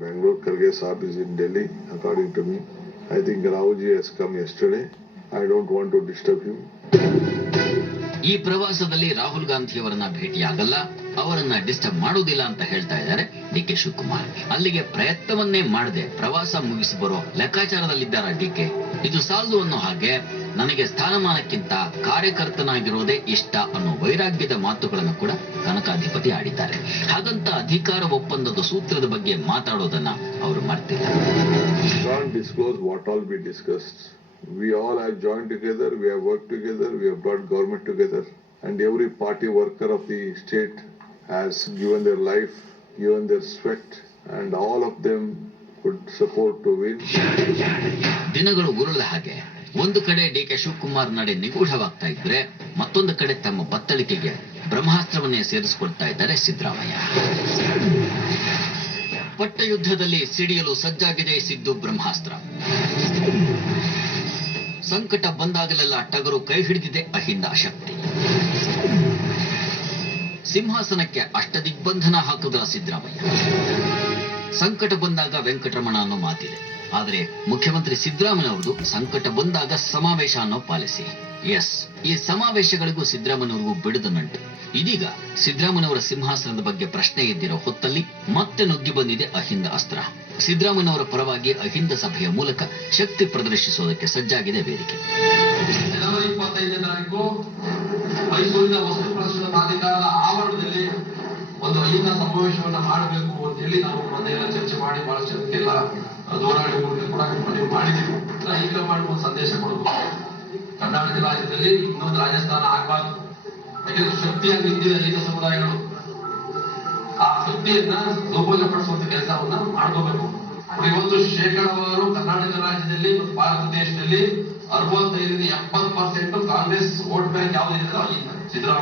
Bangalore Kharge Saab is in Delhi, according to me. I think Raoji has come yesterday. I don't want to disturb him. ಈ ಪ್ರವಾಸದಲ್ಲಿ ರಾಹುಲ್ ಗಾಂಧಿಯವರನ್ನ ಭೇಟಿಯಾಗಲ್ಲ, ಅವರನ್ನ disturb ಮಾಡೋದಿಲ್ಲ ಅಂತ ಹೇಳ್ತಾ ಇದ್ದಾರೆ DK Shivakumar. ಅಲ್ಲಿಗೆ ಪ್ರಯತ್ನವನ್ನೇ ಮಾಡದೆ ಪ್ರವಾಸ ಮುಗಿಸಿ ಬರೋ ಲೆಕ್ಕಾಚಾರದಲ್ಲಿದ್ದಾರೆ ಡಿಕೆ. ಇದು ಸಾಲದು ಅನ್ನೋ ಹಾಗೆ ನನಗೆ ಸ್ಥಾನಮಾನಕ್ಕಿಂತ ಕಾರ್ಯಕರ್ತನಾಗಿರೋದೇ ಇಷ್ಟ ಅನ್ನೋ ವೈರಾಗ್ಯದ ಮಾತುಗಳನ್ನು ಕೂಡ ಕನಕಾಧಿಪತಿ ಆಡಿದ್ದಾರೆ. ಹಾಗಂತ ಅಧಿಕಾರ ಒಪ್ಪಂದದ ಸೂತ್ರದ ಬಗ್ಗೆ ಮಾತಾಡೋದನ್ನ ಅವರು ಮರ್ತಿಲ್ಲ. We all have joined together, we have worked together, we have brought government together, and every party worker of the state has given their life, given their sweat, and all of them could support to win. ದಿನಗಳು ಉರುಳಿದ ಹಾಗೆ ಒಂದು ಕಡೆ DK Shivakumar ನಡೆ ನಿಗೂಢವಾಗ್ತಾ ಇದ್ರೆ, ಮತ್ತೊಂದು ಕಡೆ ತಮ್ಮ ಬತ್ತಳಿಕೆಗೆ ಬ್ರಹ್ಮಾಸ್ತ್ರವನ್ನೇ ಸೇರಿಸಿಕೊಳ್ತಾ ಇದ್ದಾರೆ ಸಿದ್ದರಾಮಯ್ಯ. ಪಟ್ಟ ಯುದ್ಧದಲ್ಲಿ ಸಿಡಿಯಲು ಸಜ್ಜಾಗಿದೆ ಸಿದ್ದು ಬ್ರಹ್ಮಾಸ್ತ್ರ. ಸಂಕಟ ಬಂದಾಗಲೆಲ್ಲ ಟಗರು ಕೈ ಹಿಡಿದಿದೆ ಅಹಿಂದ ಶಕ್ತಿ. ಸಿಂಹಾಸನಕ್ಕೆ ಅಷ್ಟದಿಗ್ಬಂಧನ ಹಾಕಿದ್ರ ಸಿದ್ದರಾಮಯ್ಯ. ಸಂಕಟ ಬಂದಾಗ ವೆಂಕಟರಮಣ ಅನ್ನೋ ಮಾತಿದೆ. ಆದರೆ ಮುಖ್ಯಮಂತ್ರಿ ಸಿದ್ದರಾಮಯ್ಯ ಅವರು ಸಂಕಟ ಬಂದಾಗ ಸಮಾವೇಶ ಅನ್ನೋ ಪಾಲಿಸಿ. ಎಸ್, ಈ ಸಮಾವೇಶಗಳಿಗೂ ಸಿದ್ದರಾಮಯ್ಯವ್ರಿಗೂ ಬಿಡದ ನಂಟು. ಇದೀಗ ಸಿದ್ದರಾಮಯ್ಯವರ ಸಿಂಹಾಸನದ ಬಗ್ಗೆ ಪ್ರಶ್ನೆ ಎದ್ದಿರೋ ಹೊತ್ತಲ್ಲಿ ಮತ್ತೆ ನುಗ್ಗಿ ಬಂದಿದೆ ಅಹಿಂದ ಅಸ್ತ್ರ. ಸಿದ್ದರಾಮಯ್ಯವರ ಪರವಾಗಿ ಅಹಿಂದ ಸಭೆಯ ಮೂಲಕ ಶಕ್ತಿ ಪ್ರದರ್ಶಿಸೋದಕ್ಕೆ ಸಜ್ಜಾಗಿದೆ ವೇದಿಕೆ. ಜನವರಿ 25ನೇ ತಾರೀಕು ಮೈಸೂರಿನ ವಸ್ತು ಪ್ರದರ್ಶನ ಪ್ರಾಧಿಕಾರದ ಆವರಣದಲ್ಲಿ ಒಂದು ಅಹಿಂದ ಸಮಾವೇಶವನ್ನ ಮಾಡಬೇಕು ಅಂತ ಹೇಳಿ ನಾವು ಮೊದಲ ಚರ್ಚೆ ಮಾಡಿ ಬಹಳಷ್ಟು ಜನಕ್ಕೆಲ್ಲ ದೂರವಾಣಿ ಮೂಲಕ ಕೂಡ ನೀವು ಮಾಡಿದ್ದೀವಿ. ಈಗ ಮಾಡುವ ಸಂದೇಶ ಕೊಡಬೇಕು. ಕರ್ನಾಟಕ ರಾಜ್ಯದಲ್ಲಿ ಇನ್ನೊಂದು ರಾಜಸ್ಥಾನ ಆಗಬಾರ್ದು. ಯಾಕೆಂದ್ರೆ ಶಕ್ತಿಯಾಗಿ ನಿಂತಿದೆ ಅಹಿಂದ ಸಮುದಾಯಗಳು. ಆ ಶಕ್ತಿಯನ್ನ ದುರುಪಯೋಗಪಡಿಸುವಂತ ಕೆಲಸವನ್ನ ಮಾಡ್ಕೋಬೇಕು. ಇವತ್ತು ಶೇಕಡಾವಾರು ಕರ್ನಾಟಕ ರಾಜ್ಯದಲ್ಲಿ ಮತ್ತು ಭಾರತ ದೇಶದಲ್ಲಿ 65ರಿಂದ 70% ಕಾಂಗ್ರೆಸ್ ವೋಟ್ ಬ್ಯಾಂಕ್ ಯಾವ್ದು ಇದೆ ಅಹಿಂದ. ಸಿದ್ದರಾಮಯ್ಯ